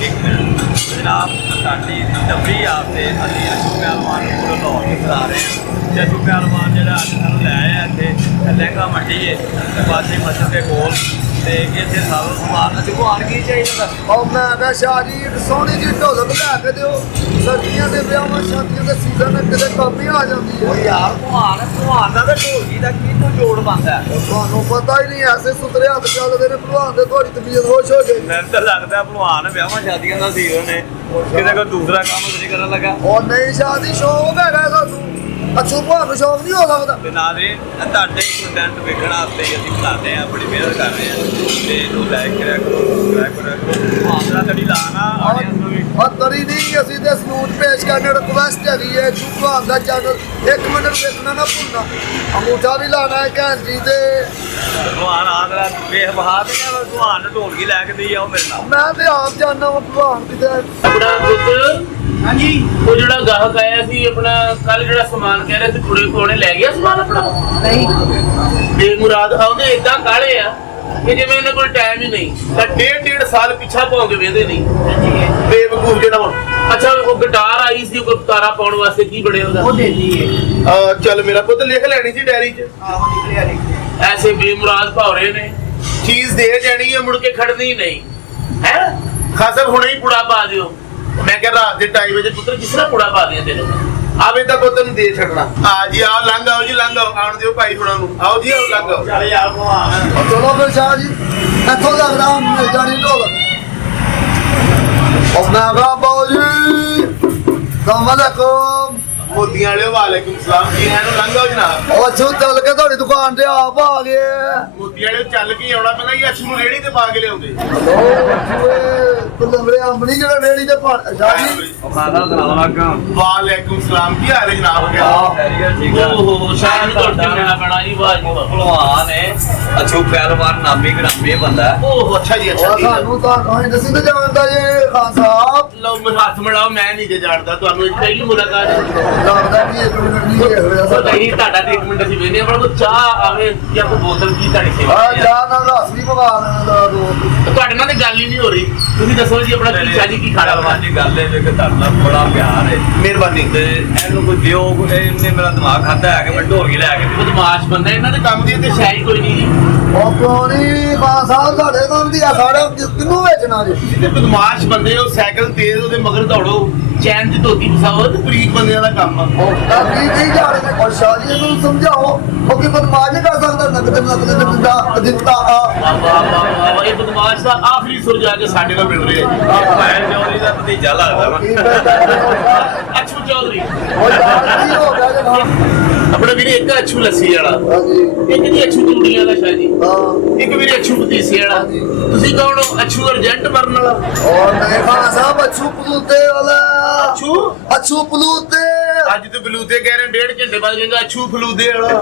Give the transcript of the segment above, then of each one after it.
जनाब साडी डबरी आपसे अभी अशू पहलवान को लाहौर में करा रहे हैं। अशू पहलवान जो सानू लै आया इतने लहंगा मंडी है पासे मस्जिद के कोल ते इतने सारा समान दुकान की चाहिए और मैं क्या शादी सोनी जी ढोलक लैके दो सर्दियों के ब्याह शादियों के सीजन में कितने कमी आ जाती है यार भगवान का ढोलकी का की जोड़ बनता है ਤੁਹਾਨੂੰ पता ही नहीं ऐसे सुतरे हाथ चलते ने भगवान के थोड़ी तबीयत होश हो गई ਮੈਨੂੰ ਤਾਂ ਲੱਗਦਾ ਭਲਵਾਨ ਵਿਆਹਾਂ ਸ਼ਾਦੀਆਂ ਦਾ ਸੀਜ਼ਨ ਨੇ ਕਿਤੇ ਕੋਈ ਦੂਸਰਾ ਕੰਮ ਨਹੀਂ ਕਰਨ ਲੱਗਾ और नई शादी शौक है सानू अच्छू भाव शौक नहीं हो सकता ਤੇ ਨਾਲੇ ਤੁਹਾਡੇ ਕੰਟੈਂਟ ਵੇਖਣ ਵਾਸਤੇ ਹੀ ਅਸੀਂ ਬਣਾਉਂਦੇ ਆ ਬੜੀ ਮਿਹਨਤ ਕਰ ਰਹੇ ਆ ਤੇ ਇਹਨੂੰ ਲਾਈਕ ਕਰਿਆ ਕਰੋ ਸਬਸਕ੍ਰਾਈਬ ਕਰਿਆ ਕਰੋ ਆਸਰਾ ਕਦੀ ਲਾਣਾ ਆਡੀਅנס ਨੂੰ ਵੀ और तरी नहीं असि ते सलूट पेश करने रिक्वेस्ट हैगी है भगवान का चैनल 1 मिनट देखना ना भूलना अंगूठा भी लाना है घैंट जी ते ਭਲਵਾਨ ਆਦਰਾ ਵੇਖ ਬਹਾ ਤੇ ਕਹਿੰਦਾ ਭਲਵਾਨ ਨੇ ਢੋਲਕੀ ਲੈ ਕੇ ਦੇਈ ਆਓ ਮੇਰੇ ਨਾਲ मैं ते आप जानना वा भगवान की ते ਆਪਣਾ ਪੁੱਤ ਹਾਂਜੀ ਉਹ ਜਿਹੜਾ ਗਾਹਕ ਆਇਆ ਸੀ ਆਪਣਾ ਕੱਲ ਜਿਹੜਾ ਸਮਾਨ ਕਹਿ ਰਿਹਾ ਸੀ ਕੁੜੇ ਕੋਲੇ ਲੈ ਗਿਆ ਸਮਾਨ ਆਪਣਾ ਨਹੀਂ ਬੇਮੁਰਾਦ ਆਉਂਦੇ ਇਦਾਂ ਕਾਲੇ ਆ ਕਿ ਜਿਵੇਂ ਉਹਨਾਂ ਕੋਲ ਟਾਈਮ ਹੀ ਨਹੀਂ ਤਾਂ ਡੇਢ ਸਾਲ ਪਿੱਛਾ ਭੌਂਕੇ ਵੇਂਦੇ ਨਹੀਂ ਬੇਵਕੂਫ ਜਿਹੜਾ ਹੁਣ ਅੱਛਾ ਉਹ ਗਿਟਾਰ ਆਈ ਸੀ ਕੋਈ ਤਾਰਾ ਪਾਉਣ ਵਾਸਤੇ ਕੀ ਬਣਿਆ ਉਹਦਾ ਉਹ ਦੇਦੀ ਹੈ ਚੱਲ ਮੇਰਾ ਪੁੱਤ ਲਿਖ ਲੈਣੀ ਸੀ ਡਾਇਰੀ 'ਚ ਆਹੋ निकलिया नहीं ਐਸੇ ਬੇਮੁਰਾਦ ਭੌਰੇ ਨੇ ਚੀਜ਼ ਦੇ ਜਾਣੀ ਹੈ ਮੁੜ ਕੇ ਖੜਨੀ ਨਹੀਂ ਹੈ ਖਾਸਾ ਹੁਣੇ ਹੀ ਪੁੜਾ ਪਾ ਦਿਓ ਮੈਂ ਕਿਹਾ ਰਾਤ ਦੇ ਟਾਈਮ ਵਿੱਚ ਪੁੱਤਰ ਕਿਸ ਤਰ੍ਹਾਂ ਪੁੜਾ ਪਾ ਦਿਆਂ ਤੇਰੇ ਆਵੇ ਤਾਂ ਪੁੱਤ ਨੂੰ ਦੇ ਛੱਡਣਾ ਆ ਜੀ ਆਓ ਲੰਘ ਆਓ ਜੀ ਲੰਘ ਆਓ ਆਉਣ ਦਿਓ ਭਾਈ ਹੁਣਾਂ ਨੂੰ ਆਓ ਜੀ ਆਓ ਲੰਘ ਆਓ ਚੱਲ ਯਾਰ ਭਲਵਾਨ और चलो फिर शाह जी इथों लगदा मिल जानी ढोलक और मैं कहा बाबू जी सलाम अलैकुम ਮੋਤੀਆਂ ਵਾਲਿਓ ਵਾਲੇਕੁਮ ਸਲਾਮ ਜੀ ਆਇਆਂ ਨੂੰ ਲੰਘ ਆਓ ਜਨਾਬ और अच्छू चल के थोड़ी दुकान ते आप आ गए ਮੋਤੀਆਂ ਵਾਲਿਓ ਚੱਲ ਕੇ ਆਉਣਾ ਪਹਿਲਾਂ ਹੀ ਅਛੂ ਨੂੰ ਰੇੜੀ ਤੇ ਪਾ ਕੇ ਲਿਆਉਂਦੇ ਲੰਗੜੇ ਅੰਬਣੀ ਜਿਹੜਾ ਰੇੜੀ ਤੇ ਸ਼ਾਹ ਜੀ ਉਹ ਖਾਦਾ ਸਲਾਮ ਅਲੈਕਮ ਵਾਲੇਕੁਮ ਸਲਾਮ ਕੀ ਹਾਲ ਹੈ ਜਨਾਬ ਠੀਕ ਆ ਓਹੋ ਸ਼ਾਹ ਨੂੰ ਤੁਹਾਡਾ ਮੇਰਾ ਬਣਾ ਜੀ ਵਾਹ ਜੀ ਭਲਵਾਨ ਹੈ ਅਛੂ ਪਹਿਲਵਾਨ ਨਾਮੀ ਗ੍ਰਾਮੀ ਬੰਦਾ ਓਹ ਅੱਛਾ ਜੀ ਅੱਛਾ और ਜੀ ਸਾਨੂੰ ਤਾਂ ਕਹਾਣੀ ਦੱਸੀ ਤੇ ਜਾਣਦਾ ਜੇ ਖਾਨ ਸਾਹਿਬ ਲਓ ਮੇਰੇ ਹੱਥ ਮਿਲਾਓ ਮੈਂ ਨਹੀਂ ਜੇ ਜਾਣਦਾ ਤੁਹਾਨੂੰ ਇੱਥੇ ਹੀ ਮੁਲਾਕਾਤ ਹੈ ਲੱਗਦਾ ਵੀ 1 ਮਿੰਟ ਨਹੀਂ ਦੇਖ ਰਿਹਾ ਪਤਾ ਸਾਡਾ ਹੀ ਤੁਹਾਡਾ ਤੇ 1 ਮਿੰਟ ਅਸੀਂ ਵੇਨੇ ਆਪਣਾ ਕੋਈ ਚਾਹ ਆਵੇ ਜਾਂ ਕੋਈ ਬੋਤਲ ਕੀ ਤੁਹਾਡੀ ਸੇਵਾ ਆ ਹੈ ਚਾਹ ਨਾਲ ਰਸ ਵੀ ਪਵਾ ਲੈਣਾ ਦਾ ਦੋ ਤੁਹਾਡੇ ਨਾਲ ਤੇ ਗੱਲ ਹੀ ਨਹੀਂ ਹੋ ਰਹੀ ਤੁਸੀਂ ਦੱਸੋ ਜੀ ਆਪਣਾ ਕੀ ਚਾਹ ਜੀ ਕੀ ਖਾਣਾ ਭਲਵਾਨ ਜੀ ਗੱਲ ਇਹ ਜੇ ਕਿ ਤੁਹਾਡਾ ਬੜਾ ਪਿਆਰ ਹੈ ਮਿਹਰਬਾਨੀ ਤੇ ਇਹਨੂੰ ਕੋਈ ਦਿਓ ਇਹਨੇ ਮੇਰਾ ਦਿਮਾਗ ਖਾਦਾ ਹੈ ਕਿ ਮੈਂ ਢੋਲਕੀ ਲੈ ਕੇ ਦੇਵਾਂ। ਬਦਮਾਸ਼ ਬੰਦਾ ਇਹਨਾਂ ਦੇ ਕੰਮ ਦੀ ਤੇ ਸ਼ਾਇਦ ਕੋਈ ਨਹੀਂ ਜੀ ਉਹ ਕੋਣੀ ਖਾਨ ਸਾਹਿਬ ਸਾਡੇ ਕੰਮ ਦੀ ਆ ਸਾਡਾ ਕਿੰਨੂੰ ਵੇਚਣਾ ਜੀ ਜਿਹਦੇ ਬਦਮਾਸ਼ ਬੰਦੇ ਉਹ ਸਾਈਕਲ ਤੇਜ਼ ਉਹਦੇ ਮਗਰ ਦੌੜੋ ਚੈਨ ਦੀ ਧੋਤੀ ਫਸਾਓ ਤੇ ਬਰੀਕ ਬੰਦਿਆਂ ਦਾ ਕੰਮ ਆ ਉਹ ਤਾਂ ਕੀ ਜਾ ਰਹੇ ਨੇ ਔਰ ਸ਼ਾਹ ਜੀ ਨੂੰ ਸਮਝਾਓ ਉਹ ਕਿ ਬਦਮਾਸ਼ ਨਹੀਂ ਕਰ ਸਕਦਾ ਨਕਦ ਦਿੱਤਾ ਵਾਹ ਵਾਹ ਵਾਹ ਵਾਹ ਇਹ ਬਦਮਾਸ਼ ਦਾ ਆਖਰੀ ਸੁਰ ਜਾ ਕੇ ਸਾਡੇ ਨਾਲ ਮਿਲ ਰਿਹਾ ਜੀ ਮੈਂ ਚੌਧਰੀ ਦਾ ਭਤੀਜਾ ਲੱਗਦਾ ਵਾ ਅਛੂ ਚੌਧਰੀ ਉਹ ਯਾਰ ਕੀ ਹੋ ਗਿਆ ਜਨਾਬ ਆਪਣਾ ਵੀਰੇ ਇੱਕ ਅਛੂ ਲੱਸੀ ਵਾਲਾ ਹਾਂਜੀ ਇੱਕ ਜੀ ਅਛੂ ਚੂੜੀਆਂ ਦਾ ਸ਼ਾਹ ਜੀ ਹਾਂ ਇੱਕ ਵੀਰੇ ਅਛੂ ਪਤੀਸੇ ਵਾਲਾ ਤੁਸੀਂ ਕੌਣ ਹੋ ਅਛੂ ਅਰਜੈਂਟ ਮਰਨ ਵਾਲਾ और नहीं खान साहब अच्छू पलूते वाला ਅਛੂ अच्छू पलूते ਅੱਜ ਤੇ ਬਲੂਤੇ ਕਹਿ ਰਹੇ 1.5 ਘੰਟੇ ਬਾਅਦ ਕਹਿੰਦਾ ਅਛੂ ਫਲੂਦੇ ਵਾਲਾ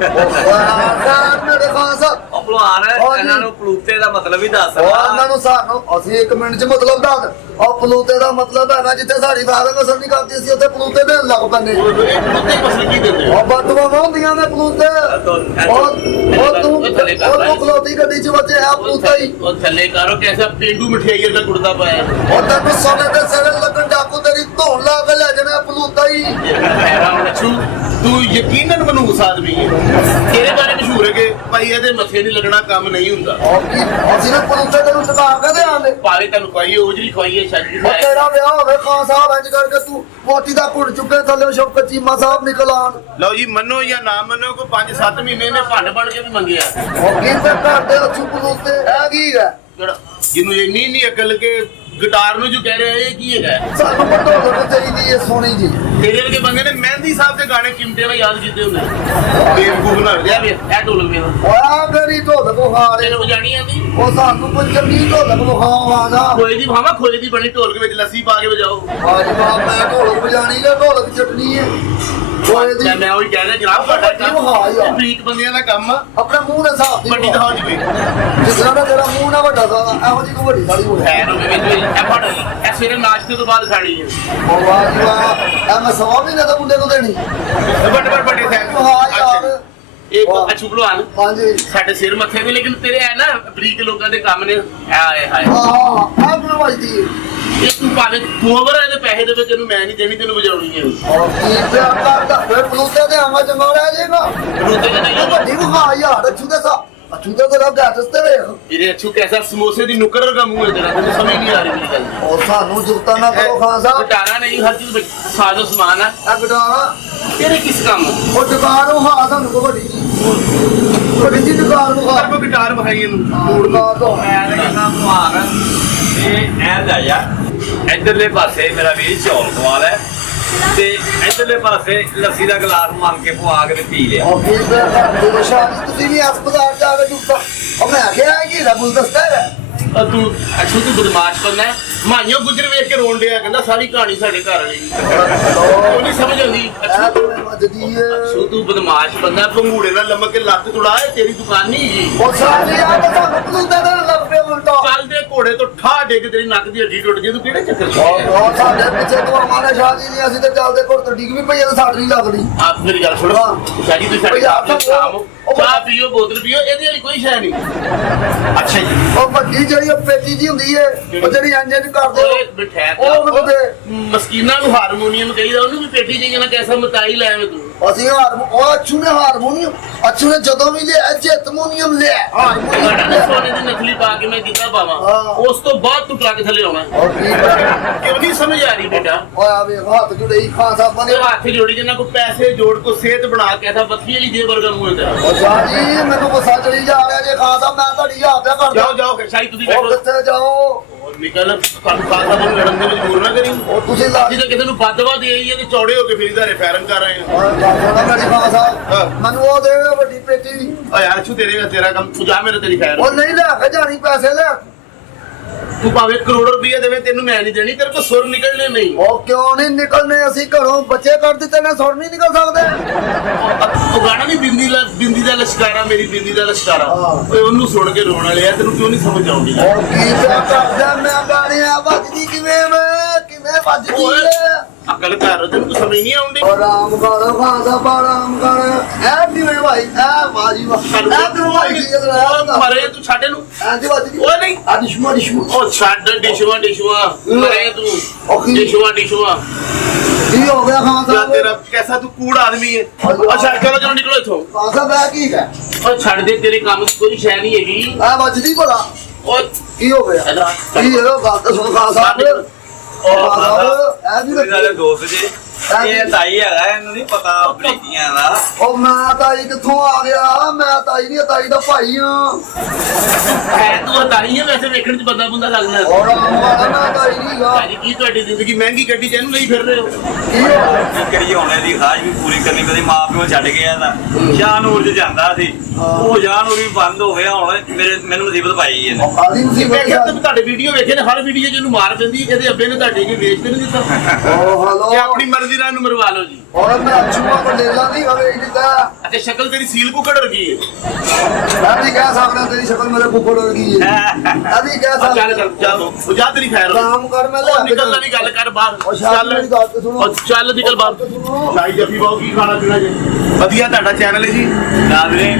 मेरे खान साहब ਉਹ ਭਲਵਾਨ ਹਾਂਜੀ। ਇਹਨਾਂ ਨੂੰ ਪਲੂਤੇ ਦਾ ਮਤਲਬ ਹੀ ਦੱਸ और इन्होंने सानू ਅਸੀਂ 1 ਮਿੰਟ ਚ ਮਤਲਬ ਦੱਸ ਉਹ ਪਲੂਤੇ ਦਾ ਮਤਲਬ ਹੈ ਨਾ ਜਿੱਥੇ ਸਾਡੀ ਫਾਦਰ ਕਸਰ ਨਹੀਂ ਕਰਦੀ ਅਸੀਂ ਉੱਥੇ ਪਲੂਤੇ ਦੇਣ ਲੱਗ ਪੈਂਦੇ ਬਲੂਤੇ ਕਸਰ ਕੀ ਦਿੰਦੇ ਉਹ ਬਦਵਾ ਹੁੰਦੀਆਂ ਨੇ ਪਲੂਤੇ ਉਹ ਤੂੰ ਪਲੂਤੀ ਗੱਡੀ ਚ ਬੱਚੇ ਆ ਪਲੂਤਾ ਹੀ ਉਹ ਥੱਲੇ ਕਰੋ ਕੈਸਾ ਪੇਂਡੂ ਮਠਿਆਈ ਵਰਗਾ ਕੁੜਦਾ ਪਾਇਆ ਉਹ ਤੈਨੂੰ ਸੋਨੇ ਦੇ ਸਿਰ ਲੱਗਣ ਡਾਕੂ ਤੇਰੀ ਧੌਣ ਲਾ ਕੇ ਲੈ ਜਾਣਾ ਪਲੂਤਾ ਹੀ ਅਛੂ ਤੂੰ ਯਕੀਨਨ ਮਨੂਸ ਆਦਮੀ ਹੈ ਇਹਦੇ ਬਾਰੇ ਮਸ਼ਹੂਰ ਹੈ ਕਿ ਭਾਈ ਇਹਦੇ ਮੱਥੇ ਨਹੀਂ ਲੱਗਣਾ ਕੰਮ ਨਹੀਂ ਹੁੰਦਾ ਉਹ ਕੀ ਅਸੀਂ ਨੇ ਪਲੂਤੇ ਤੈਨੂੰ ਟਕਾ ਕੇ ਦੇ ਆਂਦੇ ਪਾਵੇ ਤੈਨੂੰ ਖਵਾਈ ਉਜਰੀ ਖਵਾਈ ਹੈ ਛੱਜ ਉਹ ਤੇਰਾ ਵਿਆਹ ਹੋਵੇ ਖਾਨ ਸਾਹਿਬ ਇੰਜ ਕਰਕੇ ਤੂੰ ਮੋਟੀ ਦਾ ਘੁੱਟ ਚੁੱਕੇ ਥੱਲੇ ਸ਼ੌਕ ਚੀਮਾ ਸਾਹਿਬ ਨਿਕਲ ਆਣ ਲਓ ਜੀ ਮੰਨੋ ਜਾਂ ਨਾ ਮੰਨੋ ਕੋਈ 5-7 ਮਹੀਨੇ ਨੇ ਭੰਡ ਬਣ ਕੇ ਵੀ ਮੰਗਿਆ ਉਹ ਕੀ ਤੇ ਕਰਦੇ ਹੋ ਚੁੱਪ ਲੂਤੇ ਇਹ ਕੀ ਹੈ ਜਿਹੜਾ ਜਿਹਨੂੰ ਇੰਨੀ ਨਹੀਂ ਅਕਲ ਕਿ ਗਿਟਾਰ ਨੂੰ ਜੋ ਕਹਿ ਰਿਹਾ ਇਹ ਕੀ ਹੈਗਾ ਸਾਨੂੰ ਪਤਾ ਹੋਣਾ ਚਾਹੀਦੀ ਹੈ ਸੋਹਣੀ ਜੀ ਤੇਰੇ ਵਰਗੇ ਬੰਦੇ ਨੇ ਮਹਿੰਦੀ ਸਾਹਿਬ ਦੇ ਗਾਣੇ ਕਿਮਟੇ ਨਾਲ ਯਾਦ ਕੀਤੇ ਹੁੰਦੇ ਬੇਵਕੂਫ ਨਾ ਲਿਆ ਵੀ ਇਹ ਢੋਲਕ ਮੇਰਾ ਓਆ ਗਰੀ ਢੋਲਕ ਹਾਰੇ ਤੈਨੂੰ ਵਜਾਣੀ ਆਂਦੀ ਉਹ ਸਾਨੂੰ ਕੋਈ ਚੰਗੀ ਢੋਲਕ ਵਿਖਾਵਾਂਗਾ ਖੋਏ ਦੀ ਭਾਵਾਂ ਖੋਏ ਦੀ ਬਣੀ ਢੋਲਕ ਵਿੱਚ ਲੱਸੀ ਪਾ ਕੇ ਵਜਾਓ ਆਜ ਬਾਪ ਮੈਂ ਢੋਲਕ ਵਜਾਣੀ ਕਿ ਢੋਲਕ ਚਟਣੀ ਹੈ ਕੋਈ ਦੀ ਮੈਂ ਉਹੀ ਕਹਿ ਰਿਹਾ ਜਨਾਬ ਤੁਹਾਡਾ ਕੰਮ ਹਾਂ ਯਾਰ। ਬਰੀਕ ਬੰਦਿਆਂ ਦਾ ਕੰਮ ਆ ਆਪਣੇ ਮੂੰਹ ਦੇ ਹਿਸਾਬ ਦੀ ਵੱਡੀ ਦਿਖਾਓ ਜੀ ਕੋਈ ਜਿਸ ਤਰ੍ਹਾਂ ਦਾ ਤੇਰਾ ਮੂੰਹ ਨਾ ਵੱਡਾ ਸਾਦਾ ਇਹੋ ਜਿਹੀ ਕੋਈ ਵੱਡੀ ਸਾਲੀ ਹੋਵੇ ਖੈਰ ਹੋਵੇ ਵਿੱਚ ਇਹ ਫੜ ਇਹ ਸਵੇਰੇ ਨਾਸ਼ਤੇ ਤੋਂ ਬਾਅਦ ਖਾਣੀ ਹੈ ਉਹ ਵਾਹ ਜੀ ਵਾਹ ਇਹ ਮੈਂ 100 ਮਹੀਨੇ ਦਾ ਮੁੰਡੇ ਨੂੰ ਦੇਣੀ ਵੱਡੇ ਵੱਡੇ ਹਾਂ ਯਾਰ ਇਹ ਅਛੂ ਭਲਵਾਨ ਹਾਂਜੀ ਸਾਡੇ ਸਿਰ ਮੱਥੇ ਤੇ ਲੇਕਿਨ ਤੇਰੇ ਹੈ ਨਾ ਬਰੀਕ ਲੋਕਾਂ ਦੇ ਕੰਮ ਨੇ ਆਏ ਹਾਏ ਹਾਂ ਆਪ ਨੂੰ ਵੱਜਦੀ ਇਹ ਤੂੰ ਭਾਵੇਂ ਦੋਵਰ ਇਹਦੇ ਪੈਸੇ ਦੇ ਵਿੱਚ ਤੈਨੂੰ ਮੈਂ ਨਹੀਂ ਦੇਣੀ ਤੈਨੂੰ ਵਜਾਉਣੀ ਹੈ ਔਰ ਕੀ ਪਿਆ ਕਰਦਾ ਫਿਰ ਬਲੂਤੇ ਦੇ ਆਵਾਂ ਜਮਾਉਣਾ ਜੇਗਾ ਰੋਤੇ ਦੇ ਇਹ ਨਹੀਂ ਵੱਡੀ ਨੂੰ ਹਾਂ ਯਾਰ ਅਛੂ ਦੇ ਸਾ ਅਛੂ ਦੇ ਤਾਂ ਰੱਬ ਦੱਸਦੇ ਵੇ ਇਹਦੇ ਅਛੂ ਕੈਸਾ ਸਮੋਸੇ ਦੀ ਨੁੱਕਰ ਵਰਗਾ ਮੂੰਹ ਹੈ ਤੇਰਾ ਤੈਨੂੰ ਸਮਝ ਨਹੀਂ ਆ ਰਹੀ ਮੇਰੀ ਗੱਲ ਉਹ ਸਾਨੂੰ ਜੁਗਤਾ ਨਾ ਕਰੋ ਖਾਨ ਸਾਹਿਬ ਗਟਾਰਾ ਨਹੀਂ ਹਰ ਚੀਜ਼ ਸਾਜ਼ੋ ਸਮਾਨ ਆ ਇਹ ਗਟਾਰਾ ਤੇਰੇ ਕਿਸ ਕੰਮ ਉਹ ਦੁਕਾਨ ਉਹ ਹਾਂ ਸਾਨੂੰ ਕੋ ਵੱਡੀ ਵੱਡੀ ਜੀ ਦੁਕਾਨ ਨੂੰ ਹਰ ਹਾਂ ਕੋ ਗਿਟਾਰ ਵਿਖਾਈ ਇਹਨੂੰ ਦੁਕਾਨ ਤੋਂ ਮੈਂ ਤਾਂ ਕਹਿੰਦਾ ਭਲਵਾਨ ਇਹ ਐ ਲੈ ਜਾ ਇਧਰਲੇ ਪਾਸੇ ਮੇਰਾ ਵੀਰ ਚੌਲ ਖਵਾ ਲੈ ਤੇ ਇਧਰਲੇ ਪਾਸੇ ਲੱਸੀ ਦਾ ਗਲਾਸ ਮੰਗ ਕੇ ਪਵਾ ਕੇ ਤੇ ਪੀ ਲਿਆ ਉਹ ਕੀ ਬੇਟਾ ਸ਼ਾਦੀ ਤੁਸੀਂ ਵੀ ਹਸਪਤਾਲ ਜਾ ਕੇ ਜੁਗਤਾ ਉਹ ਮੈਂ ਕਿਹਾ ਕਿ ਰਬੁਲ ਦਸਤਾ ਹੈ ਤੂੰ ਅਛੂ ਤੂੰ ਬਦਮਾਸ਼ ਬੰਦਾ ਹੈ ਮਾਈਓ ਗੁਜਰ ਵੇਖ ਕੇ ਰੋਣ ਡਿਆ ਕਹਿੰਦਾ ਸਾਰੀ ਕਹਾਣੀ ਸਾਡੇ ਘਰ ਵਾਲੀ ਉਹ ਨਹੀਂ ਸਮਝ ਆਉਂਦੀ ਇਹ ਤਾਂ ਮਜਦੀ ਹੈ ਅਛੂ ਤੂੰ ਬਦਮਾਸ਼ ਬੰਦਾ ਪੰਗੂੜੇ ਨਾਲ ਲੰਮਕ ਕੇ ਲੱਤ ਤੁੜਾ ਇਹ ਤੇਰੀ ਦੁਕਾਨ ਨਹੀਂ ਹੈਗੀ ਉਹ ਸਾਰੇ ਆ ਤਾਂ ਸਾਨੂੰ ਬਲੂਤੇ ਦੇ ਲੱਗ ਪਿਆ ਉਲਟਾ ਕੱਲ ਦੇ ਘੋੜੇ ਤੋਂ ਠਾ ਡਿੱਗ ਤੇਰੀ ਨੱਕ ਦੀ ਹੱਡੀ ਟੁੱਟ ਜੇ ਤੂੰ ਕਿਹੜੇ ਚੱਕਰ ਚ ਉਹ ਸਾਡੇ ਪਿੱਛੇ ਤੋਂ ਹਮਾਰੇ ਸ਼ਾਦੀ ਨਹੀਂ ਅਸੀਂ ਤੇ ਚੱਲਦੇ ਘੁਰ ਤੋਂ ਡਿੱਗ ਵੀ ਪਈ ਤਾਂ ਸਾਡ ਨਹੀਂ ਲੱਗਦੀ ਆਪ ਮੇਰੀ ਗੱਲ ਸੁਣੋ ਸ਼ਾਜੀ ਤੁਸੀਂ ਸਾਡੇ ਘਰ ਸ਼ਾਮ ਹੋ ਚਾਹ ਪੀਓ ਬੋਤਲ ਪੀਓ ਇਹਦੇ ਵਾਲੀ ਕੋਈ ਸ਼ੈ ਨਹੀਂ ਅੱਛਾ ਜੀ ਉਹ ਵੱਡੀ ਜਿਹੜੀ ਉਹ ਪੇਟੀ ਜੀ ਹੁੰਦੀ ਏ ਉਹ ਜਿਹੜੀ ਇੰਜਨ ਕਰਦੇ ਓਏ ਬਿਠਾ ਉਹ ਬੰਦੇ ਮਸਕੀਨਾ ਨੂੰ ਹਾਰਮੋਨੀਅਮ ਕਹੀਦਾ ਉਹਨੂੰ ਵੀ ਪੇਟੀ ਚਾਹੀਏ ਨਾ ਕੈਸਾ ਮਤਾਈ ਲੈ ਆਵੇਂ ਤੂੰ ਅਸੀਂ ਉਹ ਅੱਛੂ ਨੇ ਹਾਰਮੋਨੀਅਮ ਅੱਛੂ ਨੇ ਜਦੋਂ ਵੀ ਲਿਆ ਜੈਤਮੋਨੀਅਮ ਲਿਆ ਗਾਣਾ ਨੇ ਸੋਨੇ ਦੀ ਨਕਲੀ ਪਾ ਕੇ ਮੈਂ ਕਿੱਦਾਂ ਪਾਵਾਂ ਉਸ ਤੋਂ ਬਾਅਦ ਤੂੰ ਟਰੱਕ ਥੱਲੇ ਆਉਣਾ ਔਰ ਕੀ ਕਿਉਂ ਨਹੀਂ ਸਮਝ ਆ ਰਹੀ ਬੇਟਾ ਹੋਇਆ ਵੇ ਹੱਥ ਜੁੜੇ ਹੀ ਖਾਂ ਸਾਹਿਬ ਨੇ ਤੇ ਹੱਥ ਜੋੜੀ ਜਿੰਨਾ ਕੋ ਪੈਸੇ ਜੋੜ ਕੋ ਸਿਹਤ ਬਣਾ ਕੇ ਐਸਾ ਬੱਤੀ ਵਾਲੀ ਜੇ ਵਰਗਾ ਮੂੰਹ ਤੇਰਾ ਉਹ ਜੀ ਮੈਨੂੰ ਗੁੱਸਾ ਚੜੀ ਜਾ ਰਿਹਾ ਜੇ ਖਾਂ ਸਾਹਿਬ ਮੈਂ ਤੁਹਾਡੀ ਆਪਿਆ ਕਰਦਾ ਜਾਓ ਜਾਓ ਸ਼ਾਹੀ ਤੁਸੀਂ ਉਹ ਬੈਠੋ ਕਿੱਥੇ ਜਾਓ ਨਿਕਲ ਤੁਹਾਨੂੰ ਖਾਸਾ ਨੂੰ ਲੜਨ ਦੇ ਮਜਬੂਰ ਨਾ ਕਰੀ ਉਹ ਤੁਸੀਂ ਲਾ ਅਸੀਂ ਤਾਂ ਕਿਸੇ ਨੂੰ ਬਦਵਾ ਦੇ ਆਈਏ ਤੇ ਚੌੜੇ ਹੋ ਕੇ ਫਿਰ ਇਧਾਰੇ ਫੈਰਨ ਕਰ ਰਹੇ ਹਾਂ ਔਰ ਗਾਣਾ ਮੇਰੀ ਖਾਂ ਹਾਂ। ਸਾਹਿਬ ਮੈਨੂੰ ਉਹ ਦੇ ਵੱਡੀ ਪੇਟੀ ਓ ਯਾਰ ਛੂ ਤੇਰਾ ਕੰਮ ਤੂੰ ਜਾ ਮੇਰੇ ਤੇਰੀ ਖੈਰ ਉਹ ਨਹੀਂ ਲੈ ਕੇ ਜਾਣੀ ਪੈਸੇ ਲੈ ਤੂੰ ਭਾਵੇਂ ਕਰੋੜ ਰੁਪਏ ਦੇਵੇਂ ਤੈਨੂੰ ਮੈਂ ਨਹੀਂ ਦੇਣੀ ਤੇਰੇ ਕੋਲ ਸੁਰ ਨਿਕਲਣੇ ਨਹੀਂ ਉਹ ਕਿਉਂ ਨਹੀਂ ਨਿਕਲਨੇ ਅਸੀਂ ਘਰੋਂ ਬੱਚੇ ਕਰ ਦਿੱਤੇ ਨੇ ਸੁਰ ਨਹੀਂ ਨਿਕਲ ਸਕਦੇ ਉਹ ਗਾਣਾ ਨਹੀਂ ਬਿੰਦੀ ਦਾ ਲਸ਼ਕਾਰਾ ਮੇਰੀ ਬਿੰਦੀ ਦਾ ਲਸ਼ਕਾਰਾ ਹਾਂ। ਓਏ ਉਹਨੂੰ ਸੁਣ ਕੇ ਰੋਣ ਵਾਲੇ ਆ ਤੈਨੂੰ ਕਿਉਂ ਨਹੀਂ ਸਮਝ ਆਉਂਦੀ ਔਰ ਕੀ ਪਿਆ ਕਰਦਾ ਮੈਂ ਗਾਣਿਆ ਵੱਜਦੀ ਕਿਵੇਂ ਵੱਜਦੀ ਏ ਅਕਲ ਕਰ ਤੈਨੂੰ ਕੁਛ ਸਮਝ ਨਹੀਂ ਆਉਂਦੀ ਔਰ ਰਾਮ ਕਰ ਖਾਸਾ ਬਾਰਾਮ ਕਰ ਐ ਕਿਵੇਂ ਭਾਈ ਐ ਬਾਜੀ ਵਾ ਐ ਕਿਵੇਂ ਭਾਈ ਜੀ ਓ ਮਰੇ ਤੂੰ ਛੱਡ ਇਹਨੂੰ ਐਂ ਦੀ ਵੱਜਦੀ ਓਏ ਨਹੀਂ ਆ ਦਿਸ਼ਮਣ ਉਹ ਛੱਡ ਡਿਸ਼ਵਾ ਮਰੇ ਤੂੰ ਓਕੇ। ਡਿਸ਼ਵਾ ਕੀ ਹੋ ਗਿਆ ਖਾਨ ਜਾਂ ਸਾਹਿਬ ਤੇਰਾ ਕੈਸਾ ਤੂੰ ਕੂੜ ਆਦਮੀ ਹੈ ਅੱਛਾ ਚਲੋ ਨਿਕਲੋ ਇੱਥੋਂ ਖਾਨ ਸਾਹਿਬ ਐ ਕੀ ਹੈ ਉਹ ਛੱਡ ਦੇ ਤੇਰੇ ਕੰਮ ਦੀ ਕੋਈ ਸ਼ੈ ਨਹੀਂ ਹੈਗੀ ਐ ਵੱਜਦੀ ਭਲਾ ਉਹ ਕੀ ਹੋ ਗਿਆ ਕੀ ਇਹ ਗੱਲ ਤਾਂ ਸੁਣ ਖਾਨ ਸਾਹਿਬ ਉਹ ਖਾਨ ਸਾਹਿਬ ਐ ਵੀ ਮੇਰੇ ਨਾਲ ਦੋਸਤ ਜੀ ਇਹ ਤਾਈ ਹੈਗਾ ਇਹਨੂੰ ਨਹੀਂ ਪਤਾ ਬਰੀਕੀਆਂ ਦਾ ਉਹ ਮੈਂ ਤਾਈ ਕਿੱਥੋਂ ਆ ਗਿਆ ਮੈਂ ਤਾਈ ਨਹੀਂ ਤਾਈ ਦਾ ਭਾਈ ਆ ਹੈ ਤੂੰ ਹਟਾਈ ਹੈ ਵੈਸੇ ਵੇਖਣ ਚ ਬੰਦਾ ਬੰਦਾ ਲੱਗਣਾ ਔਰ ਆਮ ਮੈਂ ਤਾਈ ਨਹੀਂ ਗਾ ਭਾਜੀ ਕੀ ਤੁਹਾਡੀ ਜ਼ਿੰਦਗੀ ਮਹਿੰਗੀ ਗੱਡੀ ਚ ਇਹਨੂੰ ਲਈ ਫਿਰ ਰਹੇ ਹੋ ਕੀ ਹੋ ਗਿਆ ਕੀ ਕਰੀਏ ਹੁਣ ਇਹਦੀ ਖਾਜ ਵੀ ਪੂਰੀ ਕਰਨੀ ਕਦੇ ਮਾਂ ਪਿਓ ਛੱਡ ਗਿਆ ਤਾਂ ਸ਼ਾਹਨੂਰ ਚ ਜਾਂਦਾ ਸੀ ਉਹ ਸ਼ਾਹਨੂਰ ਵੀ ਬੰਦ ਹੋ ਗਿਆ ਹੁਣ ਮੈਨੂੰ ਮੁਸੀਬਤ ਪਾਈ ਇਹਨੇ ਆਦੀ ਮੁਸੀਬਤ ਵੇਖਿਆ ਤੇ ਤੁਹਾਡੇ ਵੀਡੀਓ ਵੇਖੇ ਨੇ ਹਰ ਵੀਡੀਓ ਚ ਇਹਨੂੰ ਮਾਰ ਪੈਂਦੀ ਇਹਦੇ ਅੱਬੇ ਨੇ ਤੁਹਾਡੇ ਕੀ ਵੇਚ ਤੇ ਨਹੀਂ ਦਿੱਤਾ ਉਹ ਹਲੋ ਇਹ ਆਪਣੀ ਮਰਜ਼ੀ ਨਾਲ ਇਹਨੂੰ ਮਰਵਾ ਲਓ ਜੀ ਔਰ ਮੈਂ ਅਛੂਆ ਕੋ ਲੈਲਾ ਨਹੀਂ ਹਵੇ ਦਿੱਤਾ ਅਤੇ ਸ਼ਕਲ ਤੇਰੀ ਸੀਲ ਕੁਕੜ ਵਰਗੀ ਹੈ ਮੈਂ ਵੀ ਕਹਿ ਸਕਦਾ ਤੇਰੀ ਸ਼ਕਲ ਮੇਰੇ ਫੁੱਫੜ ਵਰਗੀ ਹੈ ਅਭੀ ਕਹਿ ਚੱਲ ਸਕਦਾ ਚੱਲ ਚੱਲ ਉਹ ਜਾ ਤੇਰੀ ਖੈਰ ਹੋਵੇ। ਕੰਮ ਕਰ ਮੈਂ ਉਹ ਲੈ ਨਿਕਲ ਨਹੀਂ ਗੱਲ ਕਰ ਬਾਹਰ ਉਹ ਸ਼ਾਦੀ ਮੇਰੀ ਗੱਲ ਤੇ ਸੁਣੋ ਉਹ ਚੱਲ ਨਿਕਲ ਬਾਹਰ ਸੁਣੋ ਸ਼ਾਹੀ ਜੱਫੀ ਬਾਉ ਕੀ ਖਾਣਾ ਪੀਣਾ ਜੀ ਵਧੀਆ ਤੁਹਾਡਾ ਚੈਨਲ ਹੈ ਜੀ ਨਾਦਰੇ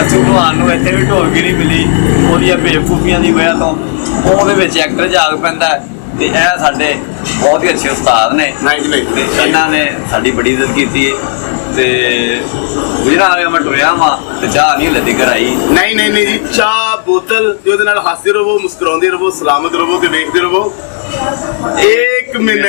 ਅਛੂ ਭਲਵਾਨ ਨੂੰ ਇੱਥੇ ਵੀ ਢੋਲਕੀ ਨਹੀਂ ਮਿਲੀ ਉਹਦੀਆਂ ਬੇਵਕੂਫੀਆਂ ਦੀ ਵਜ੍ਹਾ ਤੋਂ ਉਹਦੇ ਵਿੱਚ ਐਕਟਰ ਜਾਗ ਪੈਂਦਾ ਹੈ। ਤੇ ਇਹ ਸਾਡੇ ਬਹੁਤ ਹੀ ਅੱਛੇ ਉਸਤਾਦ ਨੇ ਨਾਈਟ ਤੇ ਇਹਨਾਂ ਨੇ ਸਾਡੀ ਬੜੀ ਇੱਜ਼ਤ ਕੀਤੀ ਹੈ ਤੇ ਗੁਜਰਾਂ ਆ ਮੈਂ ਟੁਰਿਆ ਵਾਂ ਤੇ ਚਾਹ ਨਹੀਂ ਲੱਦੀ ਕਰਾਈ ਨਹੀਂ ਜੀ ਚਾਹ ਬੋਤਲ ਤੇ ਉਹਦੇ ਨਾਲ ਹੱਸਦੇ ਰਹੋ ਮੁਸਕਰਾਉਂਦੇ ਰਹੋ ਸਲਾਮਤ ਰਹੋ ਤੇ ਵੇਖਦੇ ਰਹੋ 1 ਮਿੰਟ